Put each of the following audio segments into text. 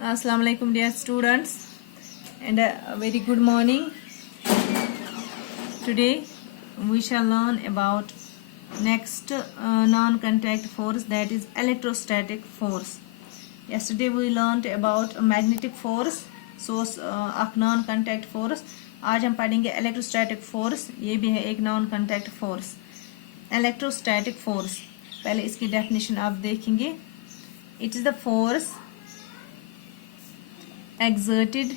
Assalamu alaikum dear students and a very good morning. Today we shall learn about next non-contact force, that is electrostatic force. Yesterday we learned about magnetic force, source of non-contact force. आज हम पढ़ेंगे electrostatic force, ये भी है एक non-contact force. Electrostatic force, पहले इसकी definition आप देखेंगे. It is the force exerted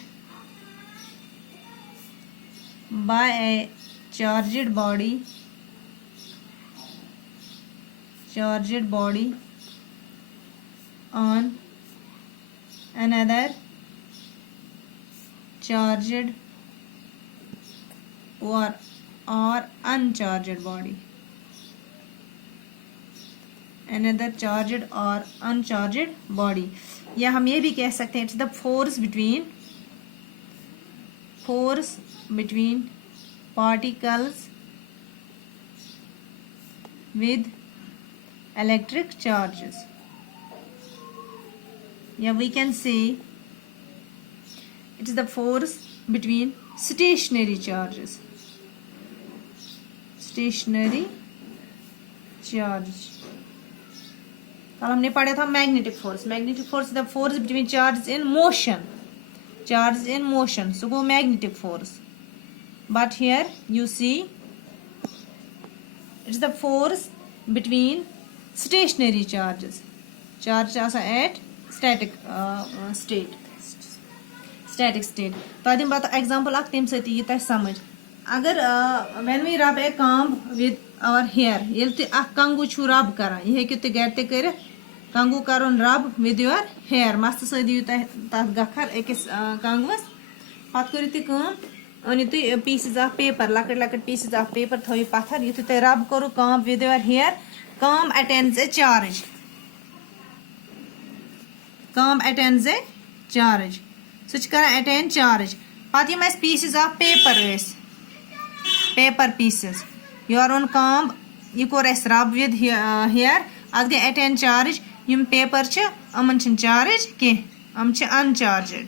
by a charged body on another charged or uncharged body. Another charged or uncharged body, या हम ये भी कह सकते हैं it's the force between particles with electric charges, yeah, we can say it is the force between stationary charges. कल हमने पढ़ा था magnetic force is the force between charge in motion, so go magnetic force. But here you see it's the force between stationary charges. Charge आसा at static state. तो आदि बात example अख तम सती ये समझ. अगर when we rub a comb with our hair, येल ते अख कंगू छु रब करान, ये हेकि ते घर ते कर कंगू करुन रब with your hair, मस्त स दियु तथ गखर एकस कंगवस, पत करियो ते काम अनि ते pieces of paper, लकट pieces of paper थोइ पत्थर, युत ते रब करू comb with your hair, comb attends a charge. So ch kara attend charge. Pat yim as pieces of paper pieces, your own comb you kor as rub with hair, at the attend charge. Yum paper ch aman ch charge ke am ch uncharged.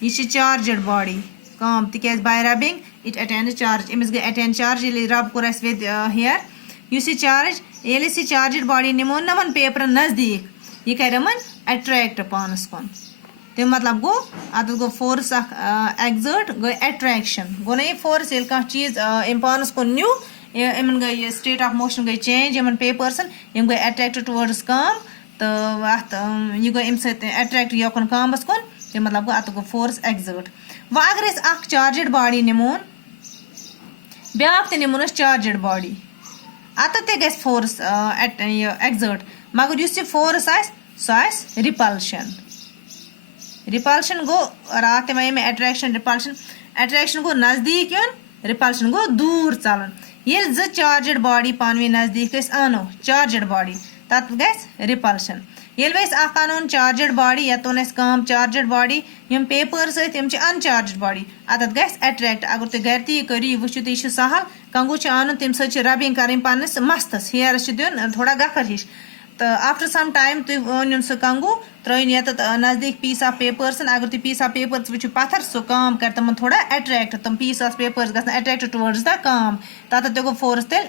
Ye ch charged body comb tikaz by rubbing it attend charge. Imis ge attend charge ye rub kor as with hair. You see charge ye see charged body nimon naman paper nazdik ye karaman attract panas kon. तो मतलब गो अत गो force exert गो attraction गो ना force ये कह चीज इम्पानस को new in गई state of motion गई चेंज इन पेपर्सन यम गई अट्रैक्ट टुवर्ड्स काम तो अत यह गई अम अट्रैक्ट योकन कामस कुन तो मतलब गो अत गो फोर्स एक्सर्ट. व अगर अख चार्जड बॉडी निमोन ब्याक ते निमोन चार्जड बॉडी अत ते गस फोर्स एक्सर्ट, मगर युस फोर्स सो रिपल्शन गो रात में अट्रैक्शन अट्रैक्शन गो नजदीक युन, रिपल्शन गो दूर चलन. ये ज चार्जड बॉडी पानवी नजदीक अनो चार्जड बॉडी तथ गस रिपल्शन. ये अन चार्जड बॉडी यतोन काम चार्जड बॉडी यम पेपर्स अनचार्जड बॉडी अत गस अट्रैक्ट. अगर तुम घर ती करो यह वुचो तो यह सहल कंगू अन तम सत रबिंग कर पन्नस मस्तस हेयरस दिन थोड़ा गखर हिश. तो आफ्टर सम टाइम तुम ओन सह कंगू त्रोन ये नजदीक पीस ऑफ पेपर्स. अगर तुम पीस ऑफ पेपर्स वो पत्थर सो काम कर तम थोड़ा अट्रैक्ट, तम पीस ऑफ पेपर्स ग अट्रैक्ट टुवर्ड्स द काम तथ ते गो फोर्स तेल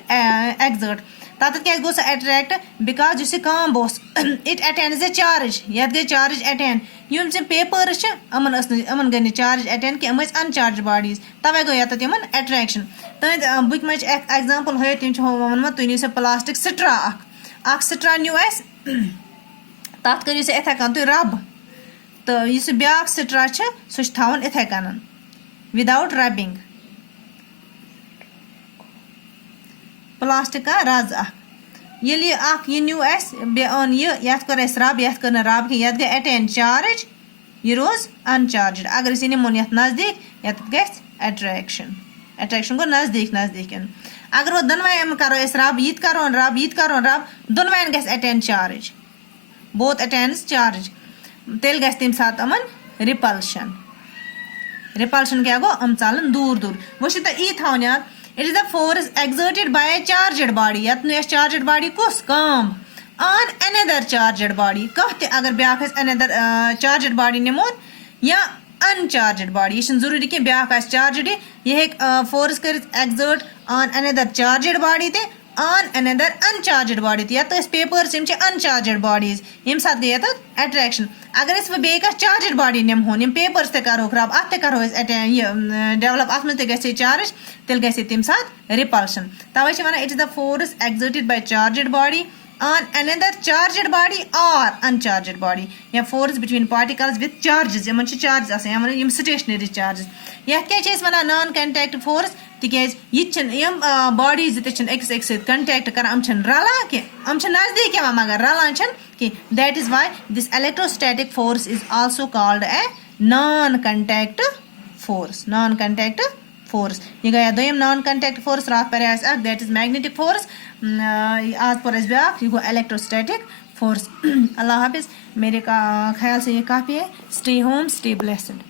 एक्सर्ट. तथ क्या गो अट्रैक्ट बिकॉज उस काम Bose it attends the charge, ये गई चार्ज अटेंड. यम पेपर्स अमन गई चार्ज अटेंड कि अनचार्ज बॉडीज तवे गो ये अट्रैक्शन. तुम बुक मे एग्जाम्पल हो तम वोनम तुम नीव प्लास्टिक स्ट्रा अख स्ट्रा न्यू अस तथ करियो से इथे कन तुम रब, तो इस ब्याक स्ट्रा सह थवन इथे कन विदाउट रबिंग. प्लास्टिक का रज ये न्यू अस अन ये कर रब ये कर रब कि ये गई अटेंड चार्ज यह रोज अनचार्ज. अगर इस निमोन ये नजदीक ये गस अट्रैक्शन गो नजदीक. अगर वो दोनवें करो रब ये करो रब दोनवें गस attend charge, both attends charge, तेल गस तम सात अमन रिपल्शन क्या गो अम चलन दूर वो यी थवन याद. It is the force exerted by a charged body. यत चार्जड बॉडी कुस काम on another charged body. कह अगर ब्याख another charged body निमोन या uncharged body ये जरूरी कि ब्याख charged ये force कर exert on another charged body ते on another uncharged body या तो इस papers यम uncharged bodies यम साथ गया था attraction अगर इस बे का charged body निम हो निम papers ते करो खराब आते करो इस develop आत्म ते गैसे charge तिल गैसे तिम साथ repulsion तवे च वना it is the force exerted by charged body on another charged body or uncharged body या force between particles with charges Yemen charges आसे यम stationary charges यह क्या चीज वना non contact force तिकेज यम bodies ते छन एक्स एक्स contact कर हम छन रला के हम छन नजदीक यम मगर रला छन कि that is why this electrostatic force is also called a non contact force ये गया दोयम non contact force रात पर आस that is magnetic force आज पर इस ब्याक ये गो electrostatic force अल्लाह हाफिज मेरे का ख्याल से ये काफी है stay home stay blessed